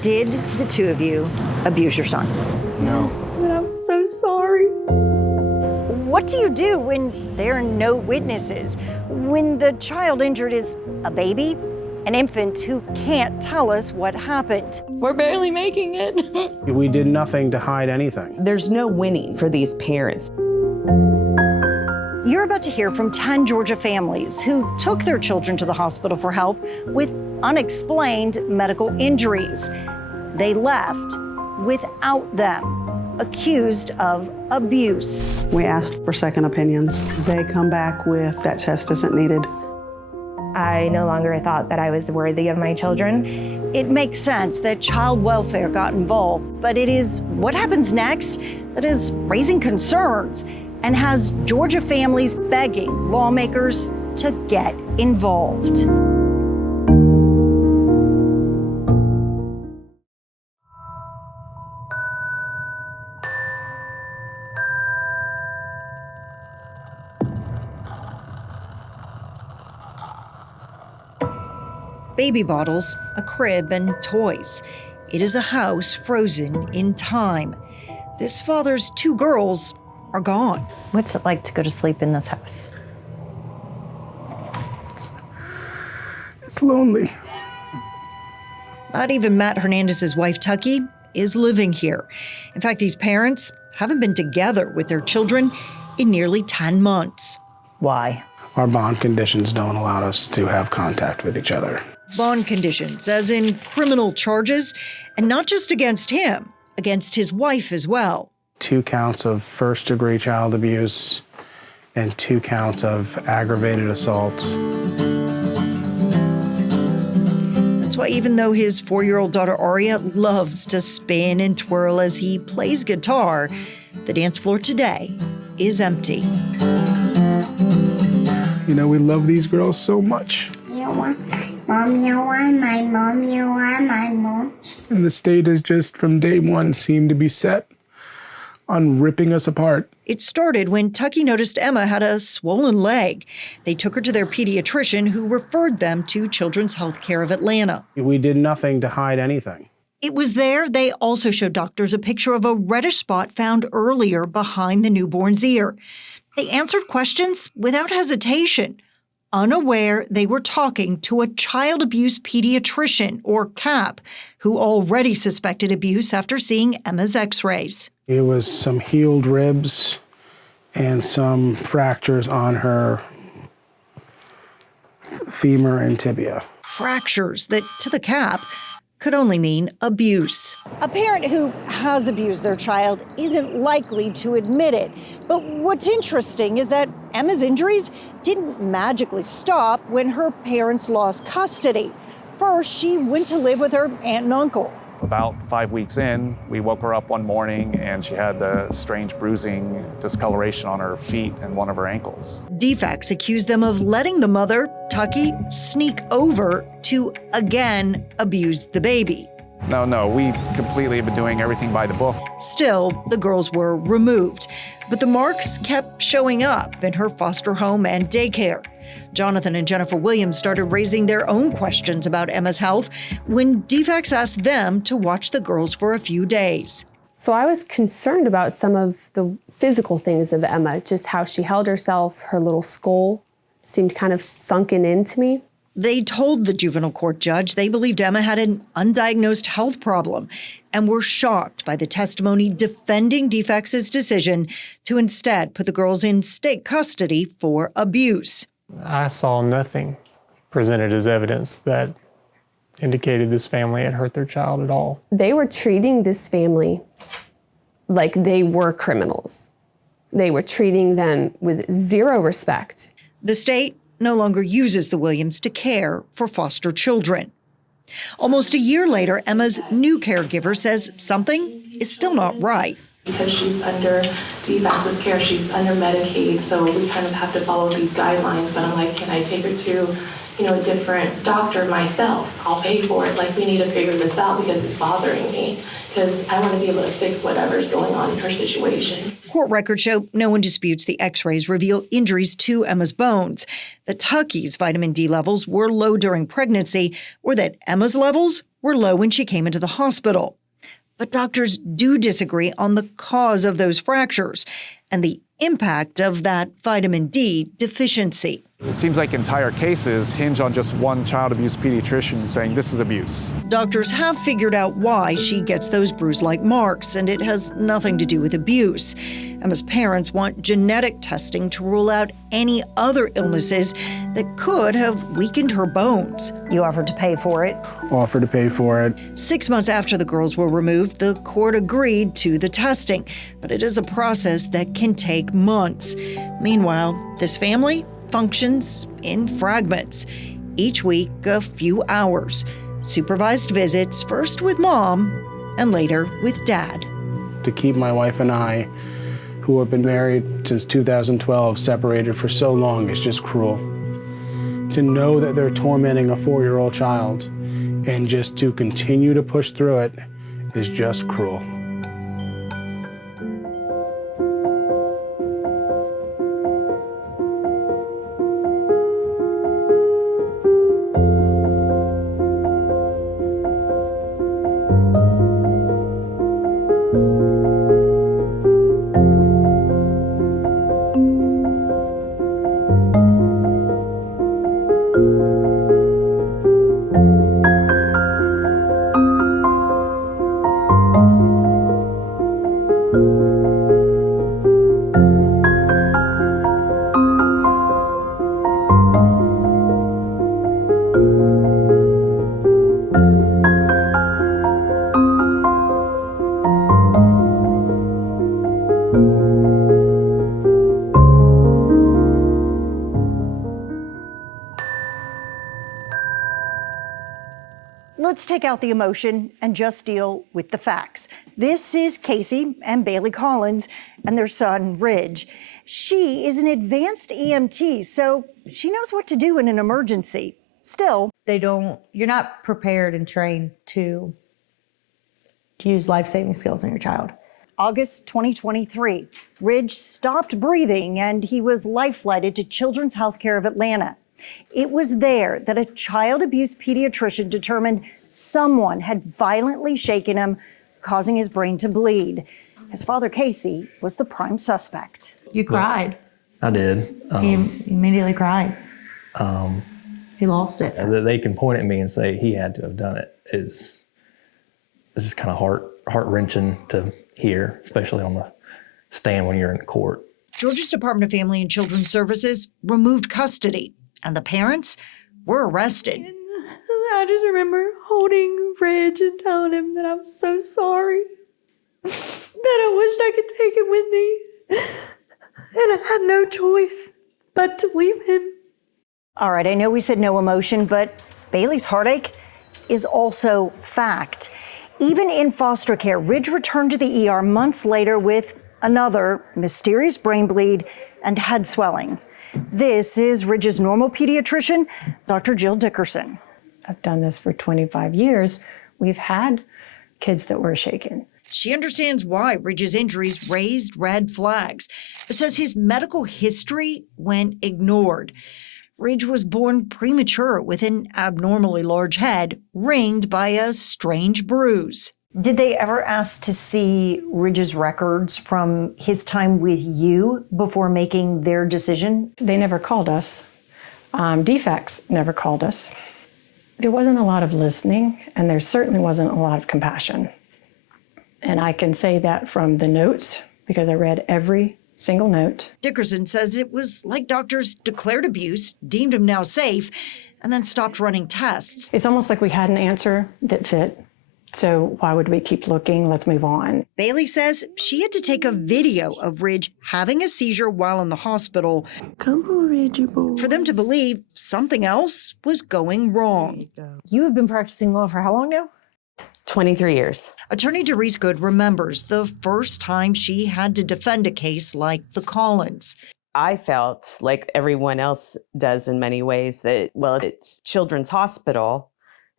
Did the two of you abuse your son? No. But I'm so sorry. What do you do when there are no witnesses? When the child injured is a baby, an infant who can't tell us what happened? We're barely making it. We did nothing to hide anything. There's no winning for these parents. You're about to hear from 10 Georgia families who took their children to the hospital for help with unexplained medical injuries. They left without them, accused of abuse. We asked for second opinions. They come back with that test isn't needed. I no longer thought that I was worthy of my children. It makes sense that child welfare got involved, but it is what happens next that is raising concerns and has Georgia families begging lawmakers to get involved. Baby bottles, a crib, and toys. It is a house frozen in time. This father's two girls are gone. What's it like to go to sleep in this house? It's lonely. Not even Matt Hernandez's wife, Tucky, is living here. In fact, these parents haven't been together with their children in nearly 10 months. Why? Our bond conditions don't allow us to have contact with each other. Bond conditions, as in criminal charges, and not just against him, against his wife as well. 2 counts of first-degree child abuse and 2 counts of aggravated assault. That's why even though his 4-year-old daughter Aria loves to spin and twirl as he plays guitar, the dance floor today is empty. You know, we love these girls so much. You want mom, you want my mom, you want my mom. And the state has just from day one seemed to be set on ripping us apart. It started when Tucky noticed Emma had a swollen leg. They took her to their pediatrician, who referred them to Children's Healthcare of Atlanta. We did nothing to hide anything. It was there they also showed doctors a picture of a reddish spot found earlier behind the newborn's ear. They answered questions without hesitation, unaware they were talking to a child abuse pediatrician, or CAP, who already suspected abuse after seeing Emma's x-rays. It was some healed ribs and some fractures on her femur and tibia. Fractures that, to the CAP, could only mean abuse. A parent who has abused their child isn't likely to admit it. But what's interesting is that Emma's injuries didn't magically stop when her parents lost custody. First, she went to live with her aunt and uncle. About 5 weeks in, we woke her up one morning and she had the strange bruising, discoloration on her feet and one of her ankles. Defects accused them of letting the mother, Tucky, sneak over to again abuse the baby. No, we completely have been doing everything by the book. Still, the girls were removed, but the marks kept showing up in her foster home and daycare. Jonathan and Jennifer Williams started raising their own questions about Emma's health when defects asked them to watch the girls for a few days. So I was concerned about some of the physical things of Emma, just how she held herself, her little skull seemed kind of sunken into me. They told the juvenile court judge they believed Emma had an undiagnosed health problem and were shocked by the testimony defending Defects' decision to instead put the girls in state custody for abuse. I saw nothing presented as evidence that indicated this family had hurt their child at all. They were treating this family like they were criminals. They were treating them with zero respect. The state no longer uses the Williams to care for foster children. Almost a year later, Emma's new caregiver says something is still not right. Because she's under Defects' care, she's under Medicaid, so we kind of have to follow these guidelines. But I'm like, can I take her to, a different doctor myself? I'll pay for it. Like, we need to figure this out because it's bothering me. Because I want to be able to fix whatever's going on in her situation. Court records show no one disputes the x-rays reveal injuries to Emma's bones, that Tucky's vitamin D levels were low during pregnancy, or that Emma's levels were low when she came into the hospital. But doctors do disagree on the cause of those fractures and the impact of that vitamin D deficiency. It seems like entire cases hinge on just one child abuse pediatrician saying this is abuse. Doctors have figured out why she gets those bruise-like marks, and it has nothing to do with abuse. Emma's parents want genetic testing to rule out any other illnesses that could have weakened her bones. You offered to pay for it. Offered to pay for it. 6 months after the girls were removed, the court agreed to the testing, but it is a process that can take months. Meanwhile, this family functions in fragments. Each week, a few hours. Supervised visits, first with mom and later with dad. To keep my wife and I, who have been married since 2012, separated for so long is just cruel. To know that they're tormenting a 4-year-old child and just to continue to push through it is just cruel. Let's take out the emotion and just deal with the facts. This is Casey and Bailey Collins and their son, Ridge. She is an advanced EMT, so she knows what to do in an emergency. Still, You're not prepared and trained to use life-saving skills on your child. August 2023, Ridge stopped breathing and he was life-flighted to Children's Healthcare of Atlanta. It was there that a child abuse pediatrician determined someone had violently shaken him, causing his brain to bleed. His father, Casey, was the prime suspect. You cried. I did. He immediately cried. He lost it. They can point at me and say he had to have done it. It's just kind of heart-wrenching to hear, especially on the stand when you're in court. Georgia's Department of Family and Children's Services removed custody, and the parents were arrested. I just remember holding Ridge and telling him that I was so sorry, that I wished I could take him with me, and I had no choice but to leave him. All right, I know we said no emotion, but Bailey's heartache is also fact. Even in foster care, Ridge returned to the ER months later with another mysterious brain bleed and head swelling. This is Ridge's normal pediatrician, Dr. Jill Dickerson. I've done this for 25 years. We've had kids that were shaken. She understands why Ridge's injuries raised red flags, but says his medical history went ignored. Ridge was born premature with an abnormally large head, ringed by a strange bruise. Did they ever ask to see Ridge's records from his time with you before making their decision? They never called us. Defects never called us. There wasn't a lot of listening, and there certainly wasn't a lot of compassion. And I can say that from the notes, because I read every single note. Dickerson says it was like doctors declared abuse, deemed him now safe, and then stopped running tests. It's almost like we had an answer that fit. So why would we keep looking? Let's move on. Bailey says she had to take a video of Ridge having a seizure while in the hospital. Come on, Reggie boy. For them to believe something else was going wrong. You have been practicing law for how long now? 23 years. Attorney Dorsey Good remembers the first time she had to defend a case like the Collins. I felt like everyone else does in many ways that, well, it's Children's Hospital.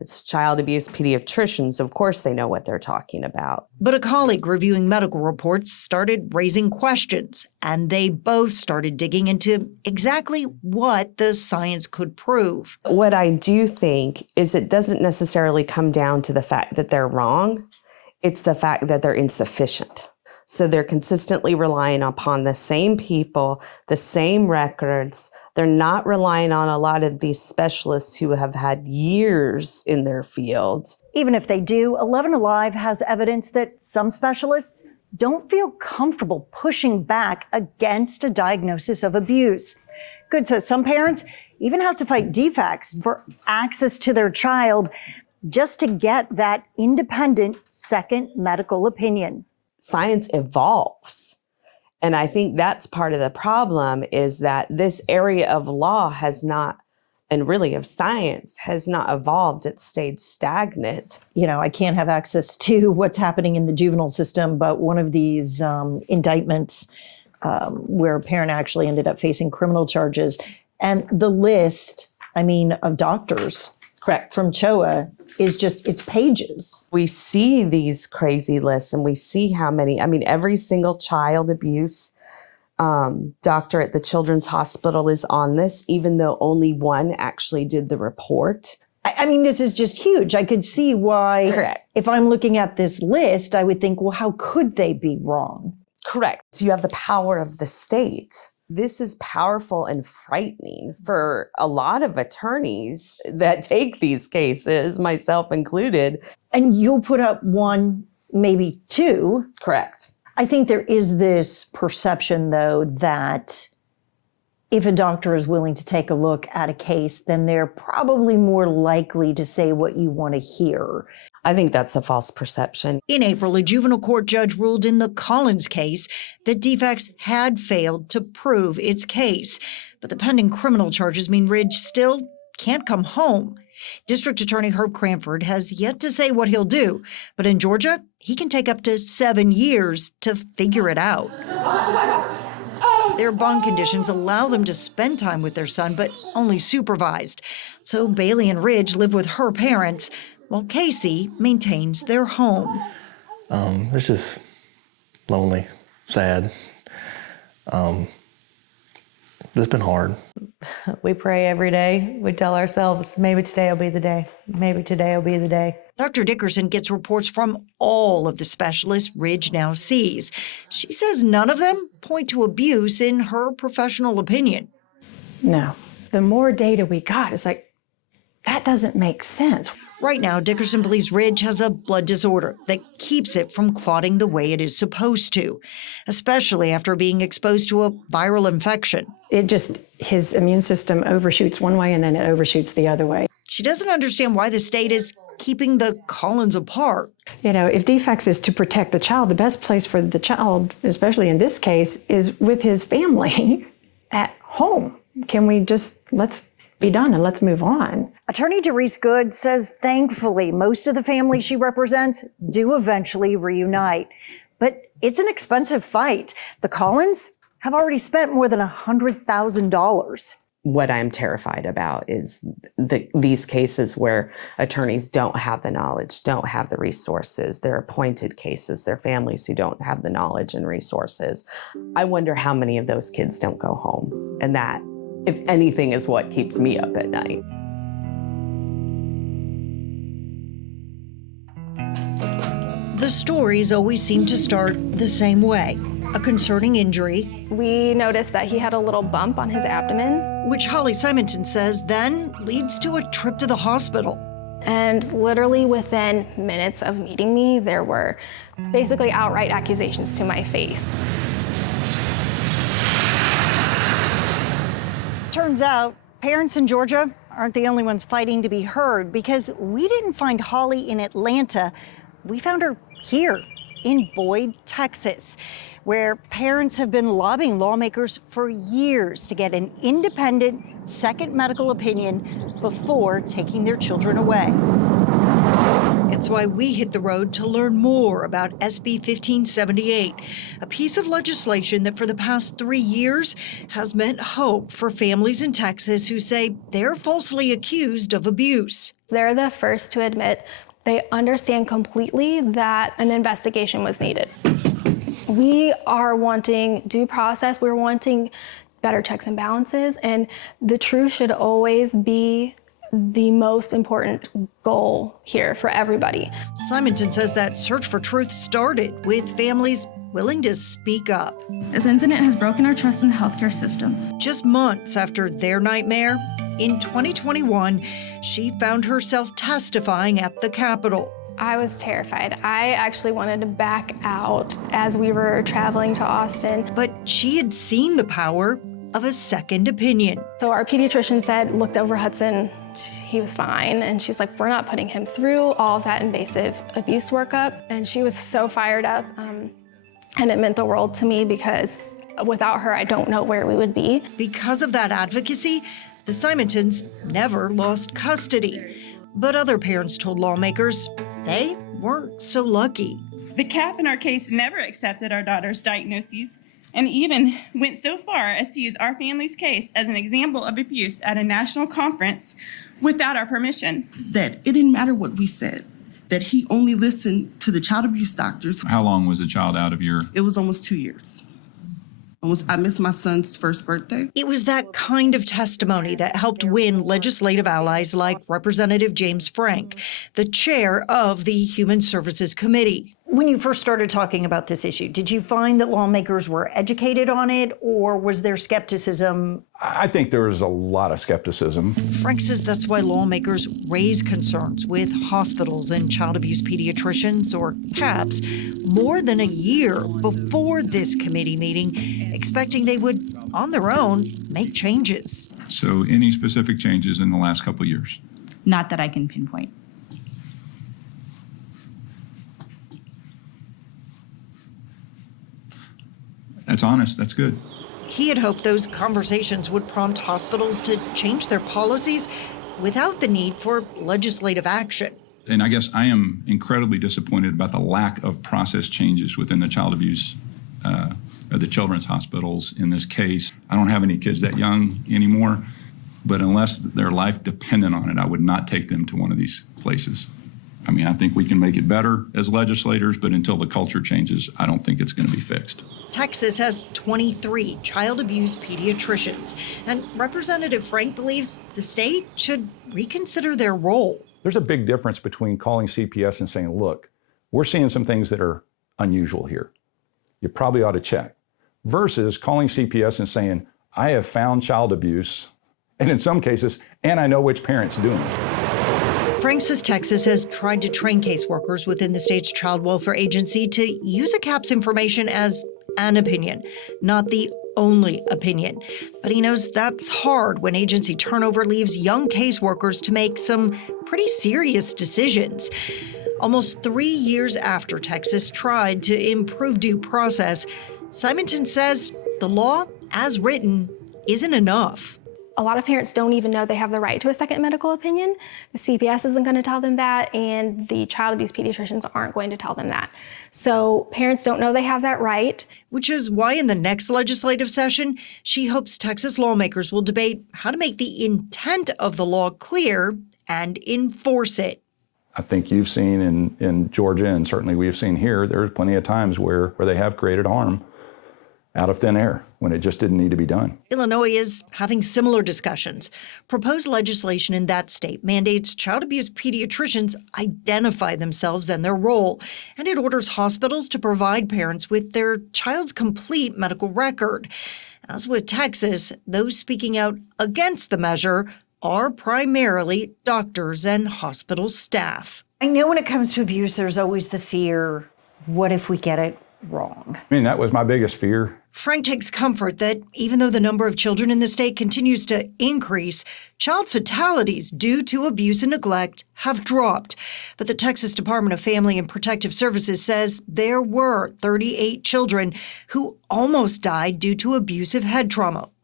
It's child abuse pediatricians. Of course they know what they're talking about. But a colleague reviewing medical reports started raising questions, and they both started digging into exactly what the science could prove. What I do think is it doesn't necessarily come down to the fact that they're wrong. It's the fact that they're insufficient. So they're consistently relying upon the same people, the same records. They're not relying on a lot of these specialists who have had years in their fields. Even if they do, 11Alive has evidence that some specialists don't feel comfortable pushing back against a diagnosis of abuse. Good says some parents even have to fight DFACS for access to their child just to get that independent second medical opinion. Science evolves. And I think that's part of the problem, is that this area of law has not, and really of science, has not evolved. It's stayed stagnant. You know, I can't have access to what's happening in the juvenile system, but one of these indictments where a parent actually ended up facing criminal charges, and the list, of doctors. Correct. From CHOA is just, it's pages. We see these crazy lists and we see how many, every single child abuse doctor at the Children's Hospital is on this, even though only one actually did the report. This is just huge. I could see why. Correct. If I'm looking at this list, I would think, well, how could they be wrong? Correct. So you have the power of the state. This is powerful and frightening for a lot of attorneys that take these cases, myself included. And you'll put up one, maybe two. Correct. I think there is this perception, though, that if a doctor is willing to take a look at a case, then they're probably more likely to say what you want to hear. I think that's a false perception. In April, a juvenile court judge ruled in the Collins case that DFACS had failed to prove its case. But the pending criminal charges mean Bri'd still can't come home. District Attorney Herb Cranford has yet to say what he'll do. But in Georgia, he can take up to 7 years to figure it out. Their bond conditions allow them to spend time with their son, but only supervised. So Bailey and Ridge live with her parents, while Casey maintains their home. It's just lonely, sad. It's been hard. We pray every day. We tell ourselves, maybe today will be the day. Maybe today will be the day. Dr. Dickerson gets reports from all of the specialists Ridge now sees. She says none of them point to abuse in her professional opinion. No. The more data we got, it's like, that doesn't make sense. Right now, Dickerson believes Ridge has a blood disorder that keeps it from clotting the way it is supposed to, especially after being exposed to a viral infection. His immune system overshoots one way and then it overshoots the other way. She doesn't understand why the state is keeping the Collins apart. If DFACS is to protect the child, the best place for the child, especially in this case, is with his family at home. Can we let's be done and let's move on. Attorney Dorsey Good says thankfully most of the families she represents do eventually reunite. But it's an expensive fight. The Collins have already spent more than $100,000. What I'm terrified about is these cases where attorneys don't have the knowledge, don't have the resources. They're appointed cases. They're families who don't have the knowledge and resources. I wonder how many of those kids don't go home. And that, if anything, is what keeps me up at night. The stories always seem to start the same way. A concerning injury. We noticed that he had a little bump on his abdomen. Which Holly Simonton says then leads to a trip to the hospital. And literally within minutes of meeting me, there were basically outright accusations to my face. Turns out, parents in Georgia aren't the only ones fighting to be heard, because we didn't find Holly in Atlanta. We found her here in Boyd, Texas, where parents have been lobbying lawmakers for years to get an independent second medical opinion before taking their children away. It's why we hit the road to learn more about SB 1578, a piece of legislation that for the past 3 years has meant hope for families in Texas who say they're falsely accused of abuse. They're the first to admit they understand completely that an investigation was needed. We are wanting due process. We're wanting better checks and balances, and the truth should always be the most important goal here for everybody. Simonton says that search for truth started with families willing to speak up. This incident has broken our trust in the healthcare system. Just months after their nightmare, in 2021, she found herself testifying at the Capitol. I was terrified. I actually wanted to back out as we were traveling to Austin. But she had seen the power of a second opinion. So our pediatrician said, looked over Hudson, he was fine. And she's like, we're not putting him through all of that invasive abuse workup. And she was so fired up. And it meant the world to me because without her, I don't know where we would be. Because of that advocacy, the Simontons never lost custody. But other parents told lawmakers they weren't so lucky. The CAF in our case never accepted our daughter's diagnoses and even went so far as to use our family's case as an example of abuse at a national conference without our permission. That it didn't matter what we said, that he only listened to the child abuse doctors. How long was the child out of your? It was almost 2 years. I missed my son's first birthday. It was that kind of testimony that helped win legislative allies like Representative James Frank, the chair of the Human Services Committee. When you first started talking about this issue, did you find that lawmakers were educated on it, or was there skepticism? I think there was a lot of skepticism. Frank says that's why lawmakers raise concerns with hospitals and child abuse pediatricians, or CAPS, more than a year before this committee meeting, expecting they would, on their own, make changes. So any specific changes in the last couple of years? Not that I can pinpoint. That's honest. That's good. He had hoped those conversations would prompt hospitals to change their policies without the need for legislative action. And I guess I am incredibly disappointed about the lack of process changes within the child abuse, or the children's hospitals in this case. I don't have any kids that young anymore, but unless their life depended on it, I would not take them to one of these places. I mean, I think we can make it better as legislators, but until the culture changes, I don't think it's going to be fixed. Texas has 23 child abuse pediatricians, and Representative Frank believes the state should reconsider their role. There's a big difference between calling CPS and saying, look, we're seeing some things that are unusual here. You probably ought to check. Versus calling CPS and saying, I have found child abuse, and in some cases, and I know which parent's doing it. Frank says Texas has tried to train caseworkers within the state's child welfare agency to use a CAPS information as an opinion, not the only opinion. But he knows that's hard when agency turnover leaves young caseworkers to make some pretty serious decisions. Almost 3 years after Texas tried to improve due process, Simonton says the law, as written, isn't enough. A lot of parents don't even know they have the right to a second medical opinion. The CPS isn't going to tell them that, and the child abuse pediatricians aren't going to tell them that. So parents don't know they have that right. Which is why in the next legislative session, she hopes Texas lawmakers will debate how to make the intent of the law clear and enforce it. I think you've seen in Georgia, and certainly we've seen here, there's plenty of times where they have created harm out of thin air when it just didn't need to be done. Illinois is having similar discussions. Proposed legislation in that state mandates child abuse pediatricians identify themselves and their role, and it orders hospitals to provide parents with their child's complete medical record. As with Texas, those speaking out against the measure are primarily doctors and hospital staff. I know when it comes to abuse, there's always the fear, what if we get it wrong? I mean, that was my biggest fear. Frank takes comfort that even though the number of children in the state continues to increase, child fatalities due to abuse and neglect have dropped. But the Texas Department of Family and Protective Services says there were 38 children who almost died due to abusive head trauma,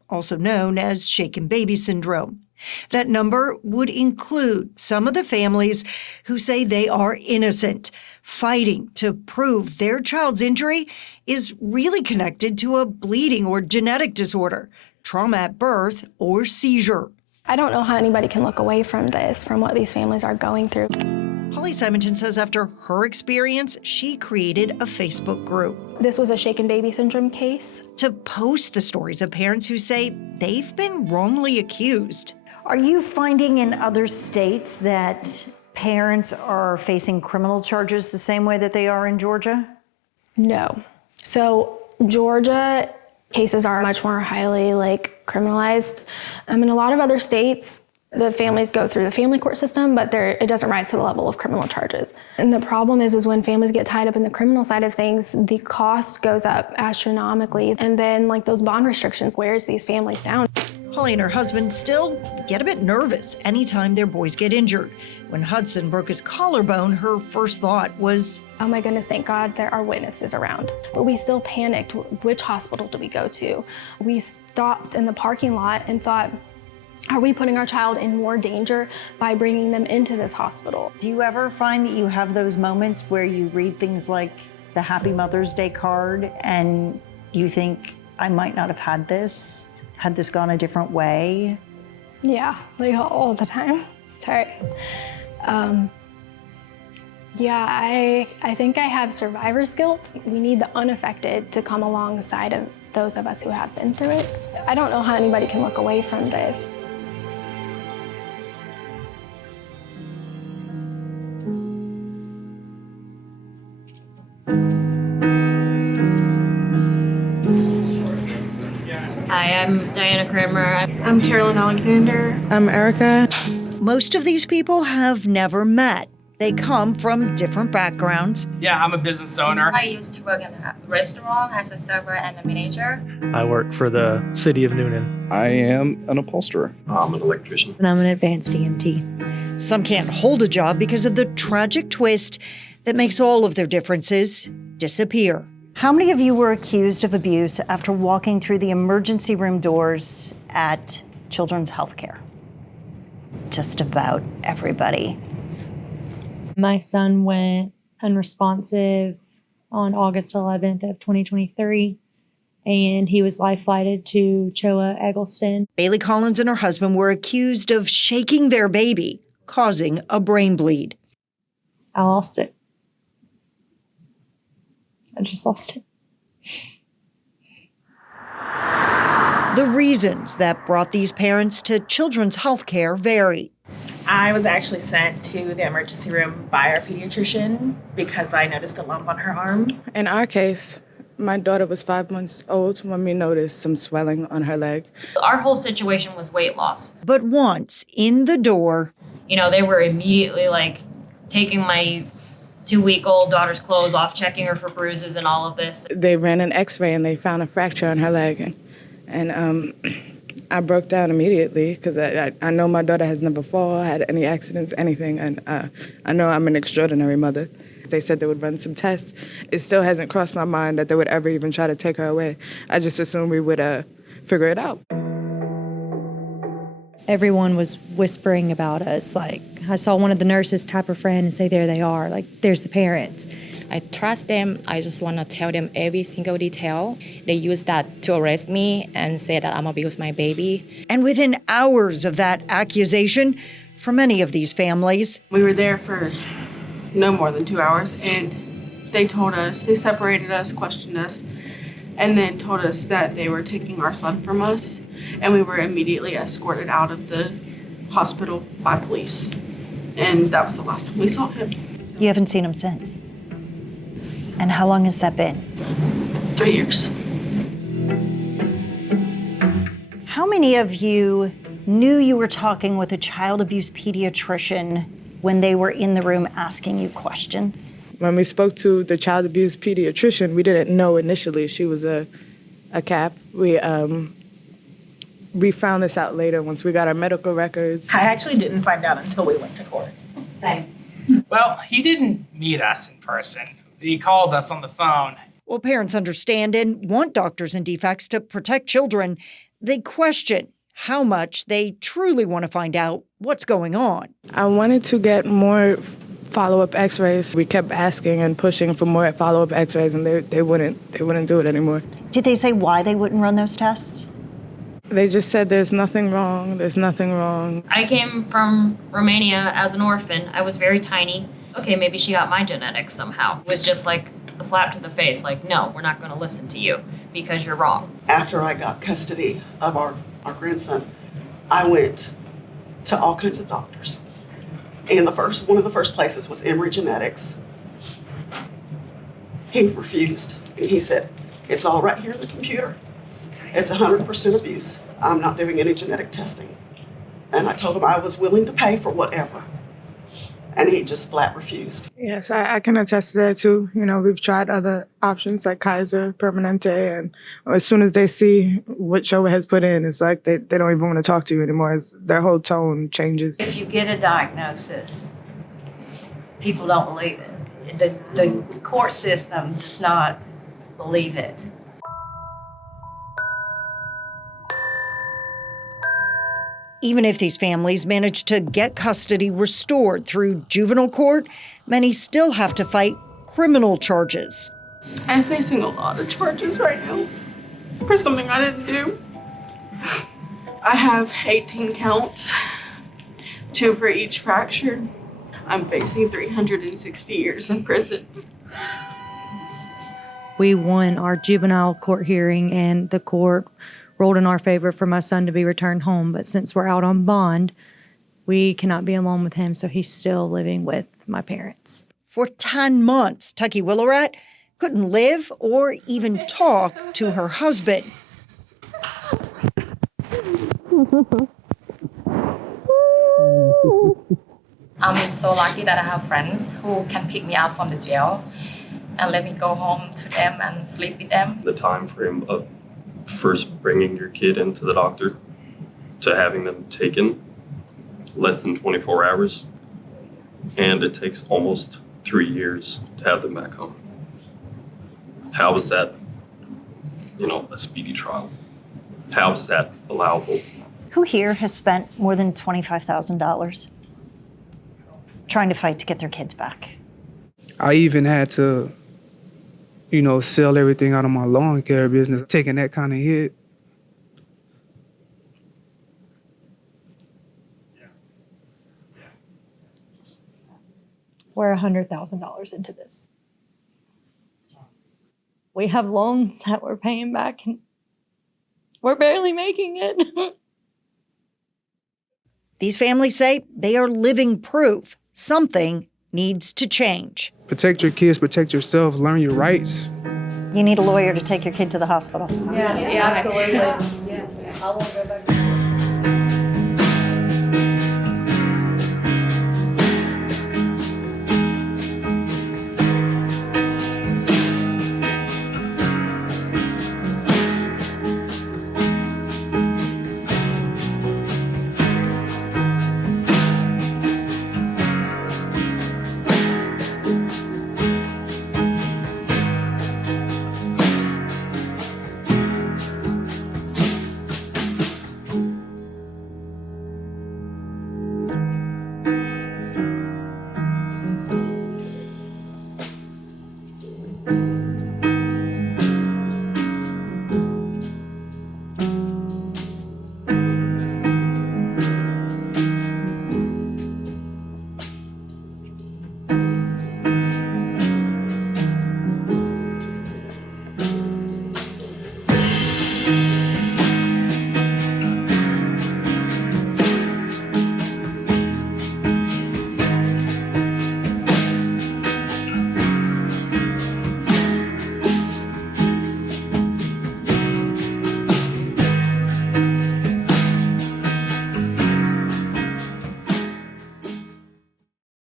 also known as shaken baby syndrome. That number would include some of the families who say they are innocent, fighting to prove their child's injury is really connected to a bleeding or genetic disorder, trauma at birth, or seizure. I don't know how anybody can look away from this, from what these families are going through. Holly Simonton says after her experience, she created a Facebook group. This was a shaken baby syndrome case. To post the stories of parents who say they've been wrongly accused. Are you finding in other states that parents are facing criminal charges the same way that they are in Georgia? No. So Georgia cases are much more highly criminalized. In a lot of other states, the families go through the family court system, but it doesn't rise to the level of criminal charges. And the problem is when families get tied up in the criminal side of things, the cost goes up astronomically. And then those bond restrictions wears these families down. Holly and her husband still get a bit nervous anytime their boys get injured. When Hudson broke his collarbone, her first thought was, oh my goodness, thank God there are witnesses around. But we still panicked. Which hospital do we go to? We stopped in the parking lot and thought, are we putting our child in more danger by bringing them into this hospital? Do you ever find that you have those moments where you read things like the Happy Mother's Day card and you think, I might not have had this gone a different way? Yeah, all the time. Sorry. Yeah, I think I have survivor's guilt. We need the unaffected to come alongside of those of us who have been through it. I don't know how anybody can look away from this. Hi, I'm Diana Kramer. I'm Carolyn Alexander. I'm Erica. Most of these people have never met. They come from different backgrounds. Yeah, I'm a business owner. I used to work in a restaurant as a server and a manager. I work for the city of Núñez. I am an upholsterer. I'm an electrician. And I'm an advanced EMT. Some can't hold a job because of the tragic twist that makes all of their differences disappear. How many of you were accused of abuse after walking through the emergency room doors at Children's Healthcare? Just about everybody. My son went unresponsive on August 11th of 2023, and he was life-flighted to Choa Eggleston. Bailey Collins and her husband were accused of shaking their baby, causing a brain bleed. I lost it. I just lost it. The reasons that brought these parents to Children's Healthcare vary. I was actually sent to the emergency room by our pediatrician because I noticed a lump on her arm. In our case, my daughter was 5 months old when we noticed some swelling on her leg. Our whole situation was weight loss. But once in the door, they were immediately taking my 2-week-old daughter's clothes off, checking her for bruises and all of this. They ran an x-ray and they found a fracture on her leg. And I broke down immediately because I know my daughter has never fallen, had any accidents, anything. And I know I'm an extraordinary mother. They said they would run some tests. It still hasn't crossed my mind that they would ever even try to take her away. I just assumed we would figure it out. Everyone was whispering about us. I saw one of the nurses tap her friend and say, there they are, there's the parents. I trust them. I just want to tell them every single detail. They use that to arrest me and say that I'm abused my baby. And within hours of that accusation, for many of these families, we were there for no more than 2 hours, and they separated us, questioned us, and then told us that they were taking our son from us, and we were immediately escorted out of the hospital by police. And that was the last time we saw him. You haven't seen him since? And how long has that been? 3 years. How many of you knew you were talking with a child abuse pediatrician when they were in the room asking you questions? When we spoke to the child abuse pediatrician, we didn't know initially she was a CAP. We found this out later once we got our medical records. I actually didn't find out until we went to court. Same. Well, he didn't meet us in person. He called us on the phone. Well, parents understand and want doctors and DFACs to protect children. they question how much they truly want to find out what's going on. I wanted to get more follow-up x-rays. We kept asking and pushing for more follow-up x-rays, and they wouldn't do it anymore. Did they say why they wouldn't run those tests? They just said there's nothing wrong, there's nothing wrong. I came from Romania as an orphan. I was very tiny. Okay, maybe she got my genetics somehow. It was just like a slap to the face, like, no, we're not going to listen to you because you're wrong. After I got custody of our grandson, I went to all kinds of doctors. And one of the first places was Emory Genetics. He refused, and he said, it's all right here in the computer. It's 100% abuse. I'm not doing any genetic testing. And I told him I was willing to pay for whatever. And he just flat refused. Yes, I can attest to that too. You know, we've tried other options like Kaiser, Permanente, and as soon as they see what Showa has put in, it's like they don't even want to talk to you anymore. Their whole tone changes. If you get a diagnosis, people don't believe it. The court system does not believe it. Even if these families manage to get custody restored through juvenile court, many still have to fight criminal charges. I'm facing a lot of charges right now for something I didn't do. I have 18 counts, 2 for each fracture. I'm facing 360 years in prison. We won our juvenile court hearing, and the court ruled in our favor for my son to be returned home. But since we're out on bond, we cannot be alone with him, so he's still living with my parents. For 10 months, Tucky Willowrat couldn't live or even talk to her husband. I'm so lucky that I have friends who can pick me up from the jail and let me go home to them and sleep with them. The time frame of first bringing your kid into the doctor to having them taken, less than 24 hours. And it takes almost 3 years to have them back home. How is that, a speedy trial? How is that allowable? Who here has spent more than $25,000 trying to fight to get their kids back? I even had to, sell everything out of my lawn care business, taking that kind of hit. We're $100,000 into this. We have loans that we're paying back, and we're barely making it. These families say they are living proof something needs to change. Protect your kids, protect yourself, learn your rights. You need a lawyer to take your kid to the hospital. Yeah, absolutely. Yeah. I won't go back.